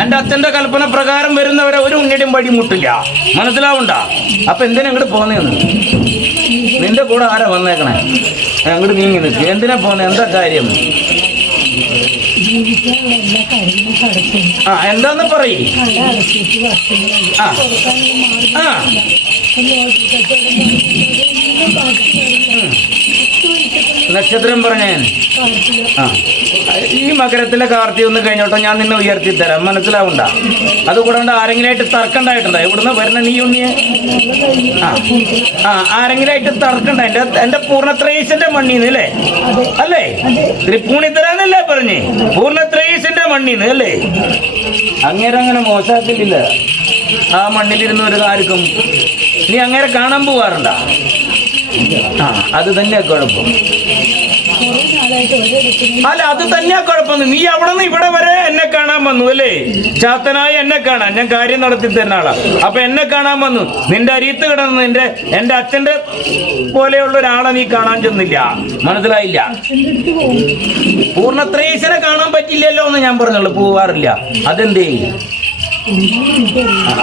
എന്റെ അച്ഛന്റെ കൽപ്പന പ്രകാരം വരുന്നവരെ ഒരു ഉന്നടിയും വഴി മുട്ടില്ല മനസ്സിലാവണ്ട? അപ്പൊ എന്തിനാ ഇങ്ങോട്ട് പോന്നേന്ന് നിന്റെ കൂടെ ആരാ വന്നേക്കണേ? അങ്ങോട്ട് നീങ്ങി നിൽക്കുക എന്തിനാ പോന്നെ? എന്താ കാര്യം? ആ എന്താന്ന് പറയ്. ആ ആ. നക്ഷത്രം പറഞ്ഞേ. ആ. ഈ മകരത്തിലെ കാർത്തി ഒന്ന് കഴിഞ്ഞോട്ടോ ഞാൻ നിന്നെ ഉയർത്തി തരാം മനസ്സിലാവണ്ട. അതുകൂടാണ്ട് ആരെങ്കിലായിട്ട് തർക്കണ്ടായിട്ടുണ്ടോ ഇവിടുന്ന് വരണ നീ ഉണ്ണിയെ ആ. ആ ആരെങ്കിലായിട്ട് തർക്കണ്ട എന്റെ എന്റെ പൂർണത്രയീശന്റെ മണ്ണീന്ന് അല്ലേ? അല്ലേ? തരാന്നല്ലേ പറഞ്ഞേ? പൂർണത്രയീശന്റെ മണ്ണീന്ന് അല്ലേ? അങ്ങേരെ അങ്ങനെ മോശാക്കില്ല ആ മണ്ണിലിരുന്ന് ഒരു ആർക്കും നീ അങ്ങേരെ കാണാൻ പോവാറുണ്ടോ? ആ അത് തന്നെയാ കുഴപ്പം. അല്ല അത് തന്നെയാ കുഴപ്പം. നീ അവിടെ നിന്ന് ഇവിടെ വരെ എന്നെ കാണാൻ വന്നു അല്ലേ? ചാത്തനായി എന്നെ കാണാൻ. ഞാൻ കാര്യം നടത്തി തരുന്ന ആളാ. അപ്പൊ എന്നെ കാണാൻ വന്നു. നിന്റെ അരിയത്ത് കിടന്ന് നിന്റെ എന്റെ അച്ഛന്റെ പോലെയുള്ള ഒരാളെ നീ കാണാൻ ചെന്നില്ല. മനസ്സിലായില്ല? പൂർണത്രേശനെ കാണാൻ പറ്റില്ലല്ലോ എന്ന് ഞാൻ പറഞ്ഞുള്ളൂ. പോവാറില്ല. അതെന്തേ?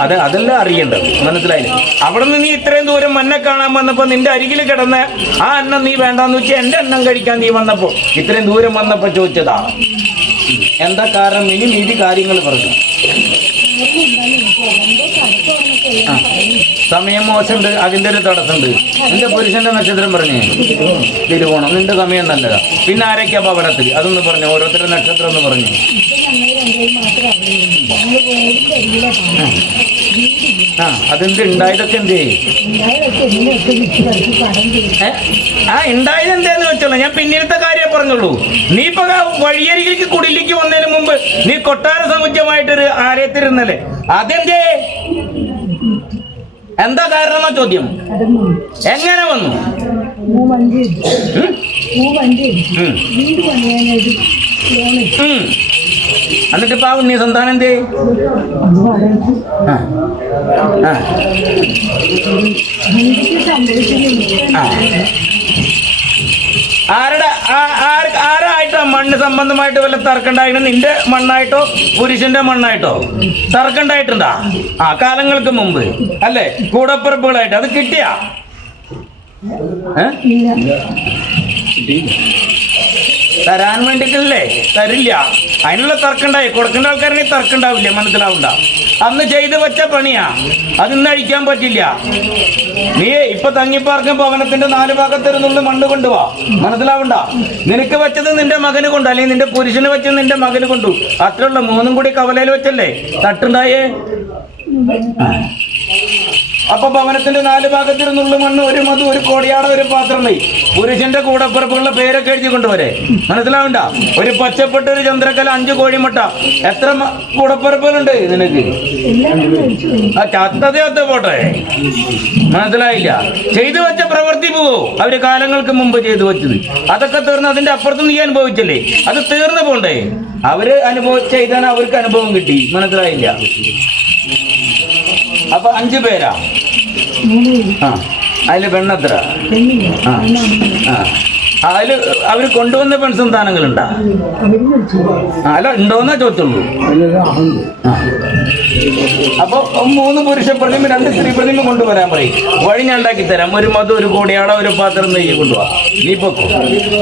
അത് അതല്ല അറിയേണ്ടത്. മനസ്സിലായില്ലേ? അവിടെ നിന്ന് നീ ഇത്രയും ദൂരം മന്നെ കാണാൻ വന്നപ്പോ നിന്റെ അരികിൽ കിടന്ന് ആ അന്നം നീ വേണ്ടാന്ന് വെച്ചാൽ എന്റെ അന്നം കഴിക്കാൻ നീ വന്നപ്പോ ഇത്രയും ദൂരം വന്നപ്പോ ചോദിച്ചതാണ് എന്താ കാരണം? ഇനി നീതി കാര്യങ്ങൾ പറഞ്ഞു. സമയം മോശമുണ്ട് അതിന്റെ ഒരു തടസ്സമുണ്ട്. നിന്റെ പുരുഷന്റെ നക്ഷത്രം പറഞ്ഞേ. തിരുവോണം നിന്റെ സമയം നല്ലതാ. പിന്നെ ആരൊക്കെയാ ഭവനത്തിൽ അതൊന്ന് പറഞ്ഞു. ഓരോരുത്തരുടെ നക്ഷത്രം എന്ന് പറഞ്ഞു. ആ അതെന്ത് ഉണ്ടായതൊക്കെ എന്തേ? ആ ഉണ്ടായത് എന്താന്ന് വെച്ചോളൂ. ഞാൻ പിന്നീടത്തെ കാര്യം പറഞ്ഞോളൂ നീ ഇപ്പൊ വഴിയരികിലേക്ക് കുടിലേക്ക് വന്നതിന് മുമ്പ് നീ കൊട്ടാര സമുച്ചയമായിട്ടൊരു ആലയത്തിരുന്നല്ലേ അതെന്തേ? എന്താ കാരണമാ ചോദ്യം എങ്ങനെ വന്നു. എന്നിട്ട് ഇപ്പൊ ആ ഉണ്ണി സന്താനം എന്തേ ആരുടെ ആ. ആ. എനിക്ക് സംഭവിച്ചില്ല ആ. ആരുടെ ആ- ആര് ആരായിട്ടോ മണ്ണ് സംബന്ധമായിട്ട് വല്ല തർക്കണ്ടായിരുന്നു നിന്റെ മണ്ണായിട്ടോ പുരുഷന്റെ മണ്ണായിട്ടോ? തർക്കണ്ടായിട്ടുണ്ടാ ആ കാലങ്ങൾക്ക് മുമ്പ് അല്ലേ? കൂടപ്പറപ്പുകളായിട്ട്. അത് കിട്ടിയാ? ഏ? തരാൻ വേണ്ടിട്ടല്ലേ തരില്ല. അതിനുള്ള തർക്കണ്ടായി കൊടുക്കേണ്ട ആൾക്കാരെ തർക്കണ്ടാവില്ല മനസ്സിലാവണ്ട. അന്ന് ചെയ്ത് വെച്ച പണിയാ. അത് ഇന്ന് അഴിക്കാൻ പറ്റില്ല. നീ ഇപ്പൊ തങ്ങിപ്പാർക്കും ഭവനത്തിന്റെ നാല് ഭാഗത്തിരുന്നുള്ള മണ്ണ് കൊണ്ടുവാ. മനസ്സിലാവണ്ട? നിനക്ക് വെച്ചത് നിന്റെ മകന് കൊണ്ടു. അല്ലെങ്കിൽ നിന്റെ പുരുഷന് വെച്ചത് നിന്റെ മകന് കൊണ്ടു. അത്രയുള്ള മൂന്നും കൂടി കവലയിൽ വെച്ചല്ലേ? തട്ടുണ്ടായേ? അപ്പൊ ഭവനത്തിന്റെ നാല് ഭാഗത്തിരുന്നുള്ള മണ്ണ് ഒരു മത് ഒരു കോടിയാട ഒരു പാത്രമേ. പുരുഷന്റെ കൂടപ്പിറപ്പുകളുടെ പേരൊക്കെ എഴുതി കൊണ്ടുവരെ. മനസ്സിലാവണ്ട? ഒരു പച്ചപ്പെട്ട ഒരു ചന്ദ്രക്കല അഞ്ച് കോഴിമുട്ട. എത്ര കൂടപ്പിറപ്പുകളുണ്ട് നിനക്ക്? ആ പോട്ടെ. മനസ്സിലായില്ല? ചെയ്തു വെച്ച പ്രവൃത്തി പോവോ? അവർ കാലങ്ങൾക്ക് മുമ്പ് ചെയ്തു വെച്ചത്. അതൊക്കെ തീർന്ന് അതിന്റെ അപ്പുറത്ത് നീ അനുഭവിച്ചല്ലേ? അത് തീർന്നു പോണ്ടേ? അവർ അനുഭവിച്ച ചെയ്താണ് അവർക്ക് അനുഭവം കിട്ടി. മനസ്സിലായില്ല? അപ്പൊ അഞ്ചു പേരാ? ആ അതിൽ പെണ്ണെത്ര? ആ. ആ. അതിൽ അവർ കൊണ്ടുവന്ന പെൺസന്താനങ്ങളുണ്ടാ അല്ല ഉണ്ടോന്നാ ചോദിച്ചുള്ളൂ. അപ്പൊ മൂന്ന് പുരുഷ പ്രതിമ രണ്ട് സ്ത്രീ പ്രതിമ കൊണ്ടുവരാൻ പറയും. വഴി ഞാൻ ഉണ്ടാക്കി തരാം ഒരു മധു ഒരു കോടിയാട ഒരു പാത്രം നെയ്യ് കൊണ്ടുപോവാ നീ